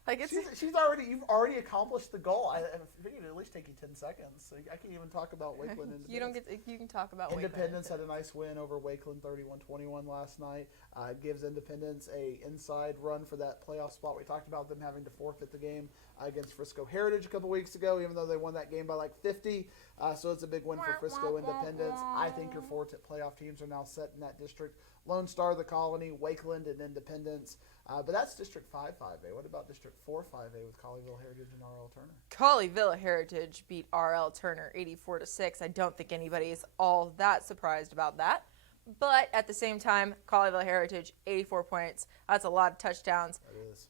Like it's you've already accomplished the goal. I figured it'd at least take you 10 seconds. So I can't even talk about Wakeland. You can talk about Independence had a nice win over Wakeland, 31-21 last night. It gives Independence a inside run for that playoff spot. We talked about them having to forfeit the game against Frisco Heritage a couple weeks ago, even though they won that game by like 50. So it's a big win for Frisco Independence. I think your 4 playoff teams are now set in that district. Lone Star, the Colony, Wakeland, and Independence. But that's District 5 5A. What about District 4 5A with Colleyville Heritage and R.L. Turner? Colleyville Heritage beat R.L. Turner 84-6. I don't think anybody is all that surprised about that. But at the same time, Colleyville Heritage, 84 points. That's a lot of touchdowns,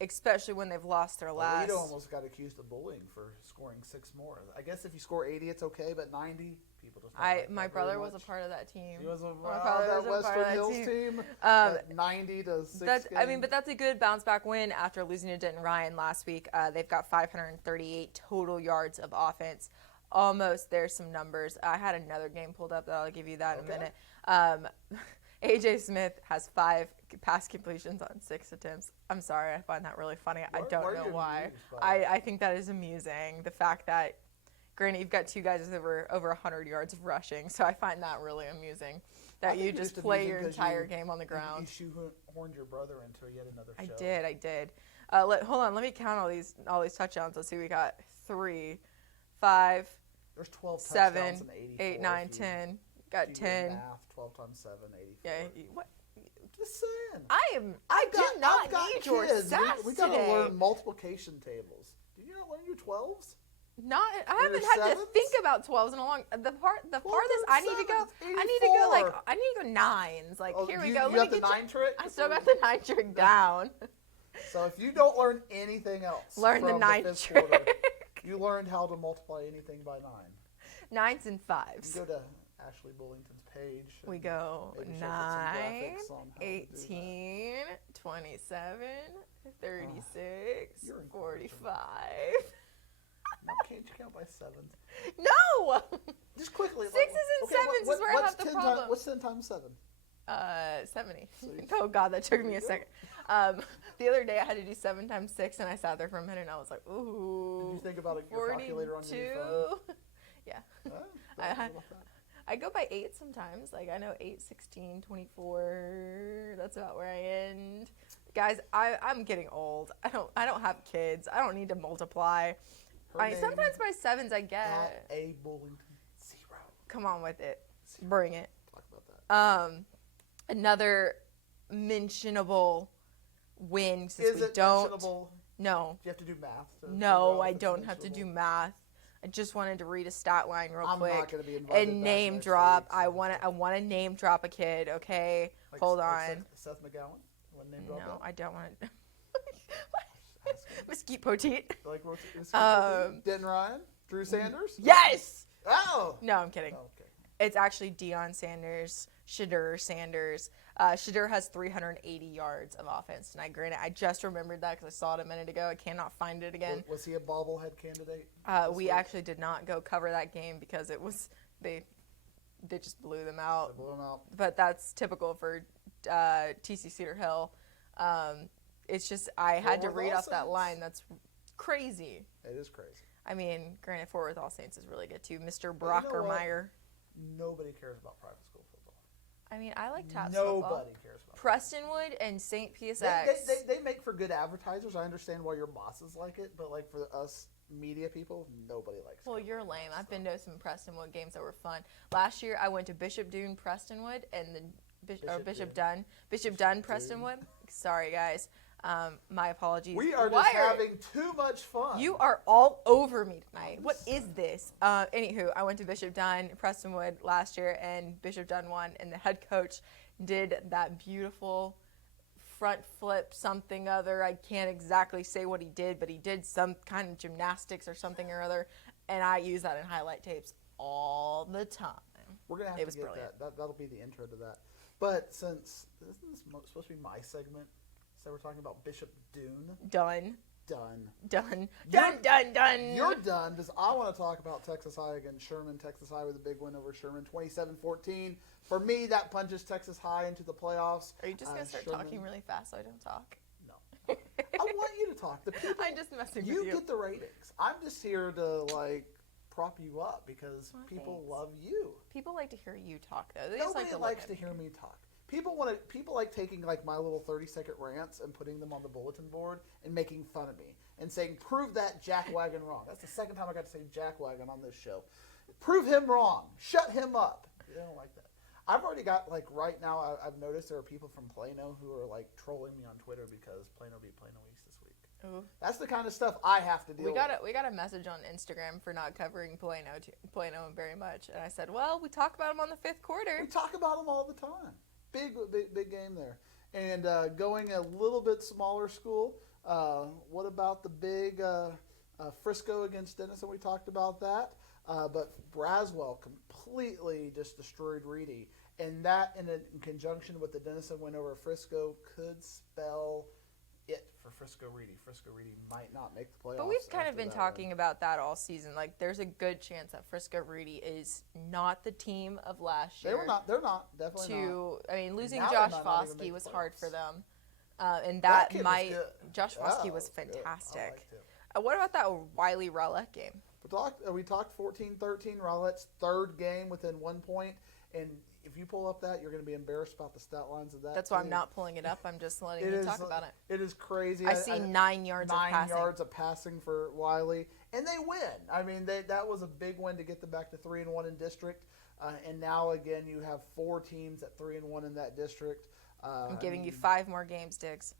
especially when they've lost their last. Toledo almost got accused of bullying for scoring 6 more. I guess if you score 80, it's okay, but 90, people just don't like my that brother very was much. a part of that team. He was a My father that was a part Western of that Hills team. team. That 90 to 6 But that's a good bounce back win after losing to Denton Ryan last week. They've got 538 total yards of offense. Almost there's some numbers. I had another game pulled up that I'll give you that in a minute. AJ Smith has 5 pass completions on 6 attempts. I'm sorry, I find that really funny. I don't know why. I think that is amusing. The fact that, granted, you've got 2 guys with over 100 yards of rushing, so I find that really amusing. That you just play your entire game on the ground. You shoehorned your brother into yet another show. I did. Hold on, let me count all these touchdowns. Let's see, we got 3, 5, There's 12 7, touchdowns and 84. 8, 9, 10. Got 10. Math, 12 times 7, 84. Yeah, what? Just saying. I do not need your sass We got to today. learn multiplication tables. Did you not learn your 12s? I haven't had to think about 12s in a long. The farthest I need to go. I need to go 9s. Like here we go. You got the 9 trick. I still got the 9 trick down. So if you don't learn anything else, learn the 9 trick. Quarter, you learned how to multiply anything by 9. 9s and 5s. You go to Ashlea Bullington's page. We go 9, 18, 27, 36, 45. No, can't you count by 7s? No! Just quickly. 6s and 7s is where I have the problem. What's 10 times 7? 70. Oh God, that took me a second. The other day I had to do 7 times 6, and I sat there for a minute, and I was like, ooh. Did you think about your calculator on your phone? Yeah. I go by 8 sometimes. Like I know 8, 16, 24. That's about where I end. Guys, I'm getting old. I don't have kids. I don't need to multiply. Sometimes by 7s I get. A Bullington 0. Come on with it. Bring it. Talk about that. Another mentionable win since Is we it don't. mentionable? No. Do you have to do math? No, I don't have to do math. I just wanted to read a stat line real quick. I'm not going to be invited and name drop. I want to name drop a kid. Okay, hold on. Seth McGowan. No, I don't want to. Mesquite Poteet. Like Den Ryan, Drew Sanders. Yes. Oh. No, I'm kidding. Oh, okay. It's actually Deion Sanders, Shadur Sanders. Shadur has 380 yards of offense tonight. Granted, I just remembered that because I saw it a minute ago. I cannot find it again. Was he a bobblehead candidate? We actually did not go cover that game because it was they just blew them out. They blew him out. But that's typical for TC Cedar Hill. It's just I had to read off that line. That's crazy. It is crazy. I mean, granted, Fort Worth All Saints is really good too. Mr. Brockermeyer. Nobody cares about private school football. I mean, I like TAPS football. Nobody cares about Prestonwood and St. PSX. They make for good advertisers. I understand why your bosses like it, but like for us media people, nobody likes it. Well, you're lame. I've been to some Prestonwood games that were fun. Last year, I went to Bishop Dune Prestonwood and the Bishop Dunn Prestonwood. Sorry, guys. My apologies. We are just having too much fun. You are all over me tonight. What is this? Anywho, I went to Bishop Dunn, Prestonwood last year, and Bishop Dunn won, and the head coach did that beautiful front flip something other. I can't exactly say what he did, but he did some kind of gymnastics or something or other, and I use that in highlight tapes all the time. We're going to have to get that. That'll be the intro to that. But since, isn't this supposed to be my segment? So we're talking about Bishop Dune. Done. done. Done. You're- Done. Done. You're done because I want to talk about Texas High against Sherman. Texas High with a big win over Sherman, 27-14. For me, that punches Texas High into the playoffs. Are you just going to start Sherman- talking really fast so I don't talk? No. I want you to talk. The people, I'm just messing with you you. get the ratings. I'm just here to, prop you up because Aw, people thanks. love you. People like to hear you talk, though. They just Nobody like to likes look to at hear me. me talk. People like taking my little 30-second rants and putting them on the bulletin board and making fun of me and saying, prove that jackwagon wrong. That's the second time I got to say jackwagon on this show. Prove him wrong. Shut him up. They don't like that. I've already got, right now, I've noticed there are people from Plano who are, trolling me on Twitter because Plano beat Plano East this week. Ooh. That's the kind of stuff I have to deal with. We got a message on Instagram for not covering Plano very much, and I said, well, we talk about them on the fifth quarter. We talk about them all the time. Big game there. And going a little bit smaller school, what about the big Frisco against Denison? We talked about that. But Braswell completely just destroyed Reedy. And that, in conjunction with the Denison win over Frisco, could spell it for Frisco Reedy. Frisco Reedy might not make the playoffs. But we've kind of after been that talking win. about that all season. There's a good chance that Frisco Reedy is not the team of last year. They're not. Definitely not. I mean, losing Now they Josh might not even Foskey make was the hard for playoffs. them. And That that kid was might. good. Josh Yeah, Foskey was good. I fantastic. liked him. What about that Wiley Rowlett game? We talked 14-13, Rowlett's third game within 1 point. And if you pull up that, you're going to be embarrassed about the stat lines of that. That's why I'm team. not pulling it up. I'm just letting It you is- talk about it. It is crazy. I see 9 yards of passing. 9 yards of passing for Wiley, and they win. I mean, that was a big win to get them back to 3-1 in district, and now again you have 4 teams at 3-1 in that district. I'm giving you 5 more games, Diggs.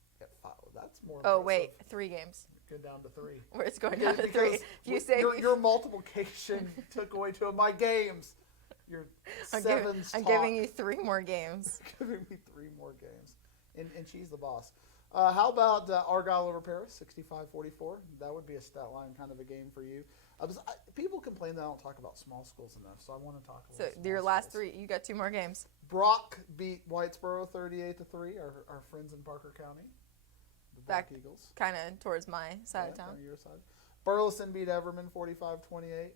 That's more. Oh, impressive. wait, 3 games. Go down to 3. Where it's going down to Because 3. If you say your multiplication took away 2 of my games. You're I'm giving you 3 more games. giving me 3 more games, and she's the boss. How about Argyle over Paris, 65-44? That would be a stat line kind of a game for you. People complain that I don't talk about small schools enough, so I want to talk about So your last 3, you got 2 more games. Brock beat Whitesboro 38-3, our friends in Parker County, the Black Back Eagles. kind of towards my side of town. Kinda your side. Burleson beat Everman 45-28.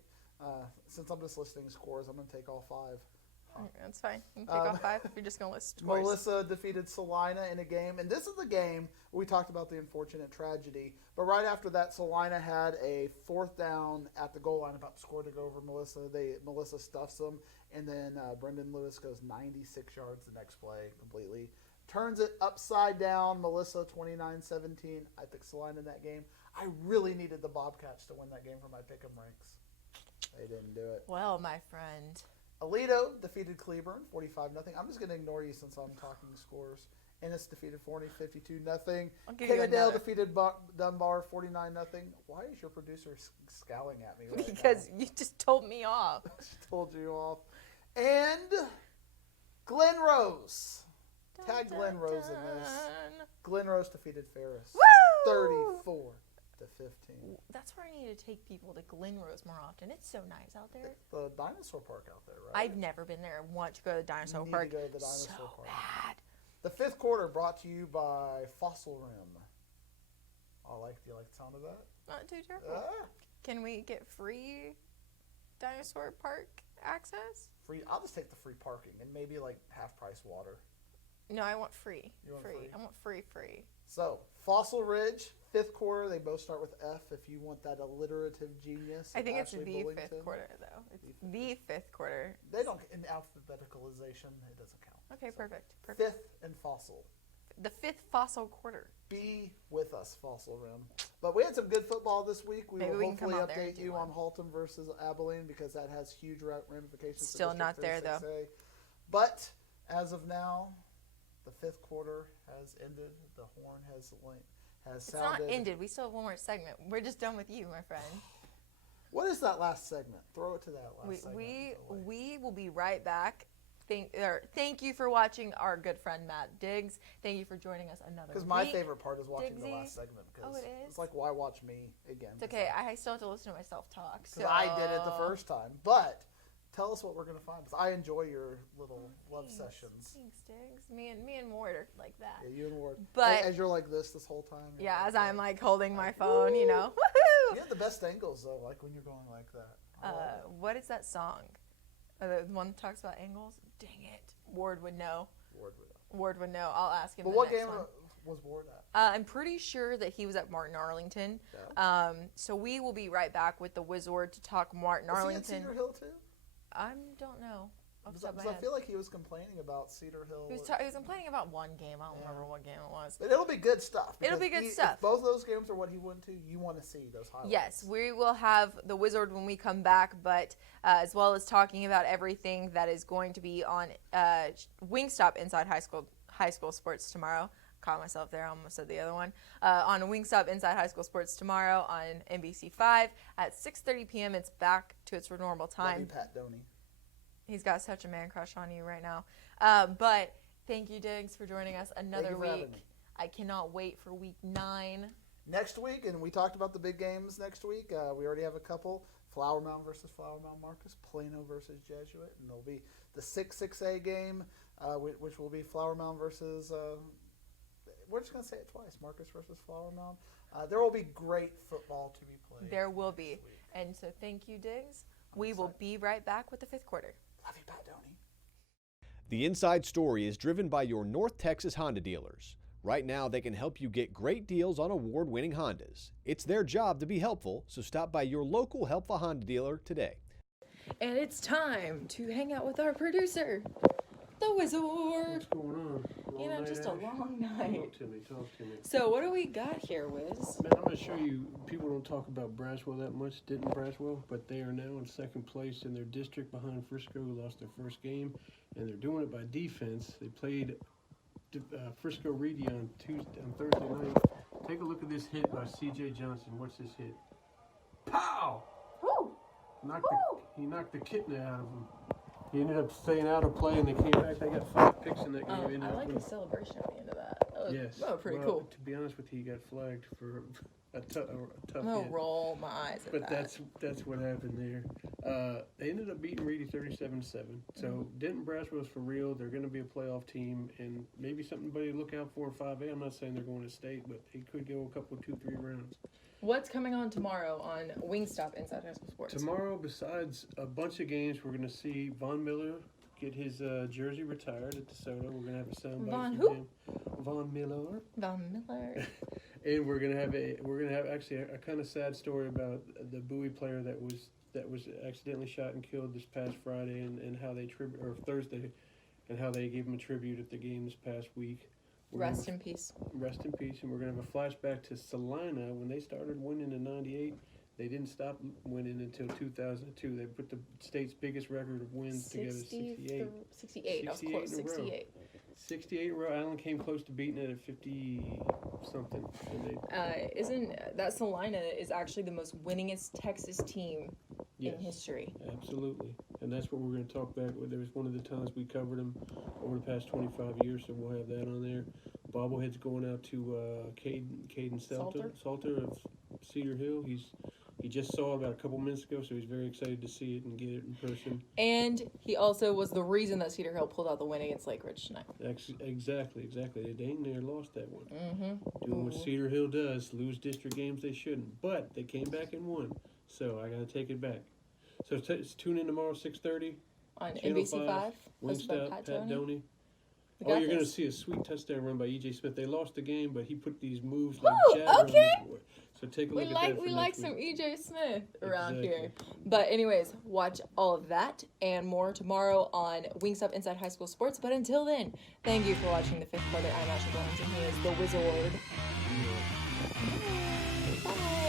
Since I'm just listing scores, I'm going to take all 5. That's fine. You can take off 5 if you're just going to list scores. Melissa defeated Salina in a game, and this is the game we talked about the unfortunate tragedy. But right after that, Salina had a 4th down at the goal line, about to score to go over Melissa. Melissa stuffs them, and then Brendan Lewis goes 96 yards the next play completely. Turns it upside down. Melissa 29-17. I picked Salina in that game. I really needed the Bobcats to win that game for my pick'em ranks. They didn't do it. Well, my friend. Alito defeated Cleburne 45-0. I'm just going to ignore you since I'm talking scores. Ennis defeated Forney 52-0. I'll give you Kennedale another. defeated Dunbar 49-0. Why is your producer scowling at me right Because you just told me off. now? She told you off. And Glen Rose. Tag Glen Rose in this. Glen Rose defeated Ferris Woo! 34-15. That's where I need to take people to Glen Rose more often. It's so nice out there. The dinosaur park out there, right? I've never been there. I want to go to the dinosaur You need park. to go to the dinosaur so park. bad. The 5th quarter brought to you by Fossil Rim. Do you like the sound of that? Not too terrible. Can we get free dinosaur park access? Free. I'll just take the free parking and maybe half price water. No, I want free. You want free? I want free. So Fossil Ridge, 5th quarter. They both start with F. If you want that alliterative genius. I think it's Ashlea the Bullington. 5th quarter, though. It's the 5th quarter. They don't in alphabeticalization. It doesn't count. Okay, So, perfect. 5th and Fossil. The 5th fossil quarter. Be with us, Fossil Rim. But we had some good football this week. We Maybe will we can come hopefully out there and update do you one. on Halton versus Abilene because that has huge ramifications. for Still District not there, though. 36A. But as of now, the 5th quarter has ended. The horn has It's sounded. not ended. We still have one more segment. We're just done with you, my friend. What is that last segment? Throw it to that last segment. We will be right back. Thank you for watching our good friend Matt Diggs. Thank you for joining us another week. Because my favorite part is watching the Diggsy. last segment. Because Oh, it is? it's like, why watch me again? It's okay. I still have to listen to myself talk. Because I did it the first time. But tell us what we're going to find. Because I enjoy your little love sessions. Thanks, Diggs. Me and Ward are like that. Yeah, you and Ward. But as you're like this whole time. Yeah, as I'm like holding my phone, you know. Woohoo! You have the best angles though, like when you're going like that. What is that song? The one that talks about angles? Dang it. Ward would know. Ward would know. I'll ask him. But the what next game one. was Ward at? I'm pretty sure that he was at Martin Arlington. Yeah. So we will be right back with the Wizard to talk Martin Was Arlington. he at Cedar Hill too? I don't know. Because I feel like he was complaining about Cedar Hill. He was complaining about one game. I don't remember what game it was. But it'll be good stuff. It'll be good stuff. If both of those games are what he went to, you want to see those highlights. Yes, we will have the Wizard when we come back, but as well as talking about everything that is going to be on Wingstop Inside High School Sports tomorrow. Caught myself there. I almost said the other one. On Wingstop Inside High School Sports tomorrow on NBC5 at 6:30 p.m. It's back to its normal time. Love you, Pat Doney. He's got such a man crush on you right now. But thank you, Diggs, for joining us another week. I cannot wait for week 9. Next week, and we talked about the big games next week. We already have a couple. Flower Mound versus Flower Mound Marcus. Plano versus Jesuit. And there'll be the 6A game, which will be Flower Mound versus... we're just going to say it twice. Marcus versus Flower Mound. There will be great football to be played. There will be. And so thank you, Diggs. We will be right back with the 5th quarter. Love you, Pat Doney. The Inside Story is driven by your North Texas Honda dealers. Right now, they can help you get great deals on award-winning Hondas. It's their job to be helpful, so stop by your local helpful Honda dealer today. And it's time to hang out with our producer, the Wizard. What's going on? Just a long night. Talk to me. So what do we got here, Wiz? Man, I'm going to show you, people don't talk about Braswell that much, didn't Braswell, but they are now in 2nd place in their district behind Frisco, who lost their first game, and they're doing it by defense. They played Frisco Reedy on Thursday night. Take a look at this hit by C.J. Johnson. What's this hit? Pow! Woo! He knocked the kitten out of him. He ended up staying out of play, and they came back. They got 5 picks in that game. I like the celebration at the end of that. That was pretty well, cool. To be honest with you, he got flagged for a tough I'm gonna hit. roll my eyes at But that. that's what happened there. They ended up beating Reedy 37-7. So Denton Braswell's for real. They're going to be a playoff team, and maybe something to look out for in 5A. I'm not saying they're going to state, but they could go a couple, 2-3 rounds. What's coming on tomorrow on Wingstop Inside High School Sports? Tomorrow, besides a bunch of games, we're going to see Von Miller get his jersey retired at DeSoto. We're going to have a soundbite from him. Von Miller. Von Miller. And we're gonna have actually a kind of sad story about the Bowie player that was accidentally shot and killed this past Friday, and how they Thursday, and how they gave him a tribute at the game this past week. Rest in peace. Rest in peace. And we're gonna have a flashback to Salina when they started winning in '98. They didn't stop winning until 2002. They put the state's biggest record of wins together, 68. 68. I was close. 68. 68 in a row. Allen came close to beating it at 50-something. Isn't that Salina is actually the most winningest Texas team in history? Absolutely. And that's what we're going to talk back with. There was one of the times we covered them over the past 25 years, so we'll have that on there. Bobblehead's going out to Caden Salter of Cedar Hill. He just saw it about a couple minutes ago, so he's very excited to see it and get it in person. And he also was the reason that Cedar Hill pulled out the win against Lake Ridge tonight. Exactly. They dang near lost that one. Mm-hmm. Doing what Cedar Hill does, lose district games they shouldn't. But they came back and won, so I got to take it back. So tune in tomorrow, 6:30. On NBC5. Wingstop, Pat Doney. Oh, you're going to see a sweet touchdown run by E.J. Smith. They lost the game, but he put these moves like jab runs. So take a look at that. We like some E.J. Smith around here. Exactly. But anyways, watch all of that and more tomorrow on Wingstop Inside High School Sports. But until then, thank you for watching the 5th quarter. I'm Ashlea Bullington. He is the Wizard. Yeah. Bye.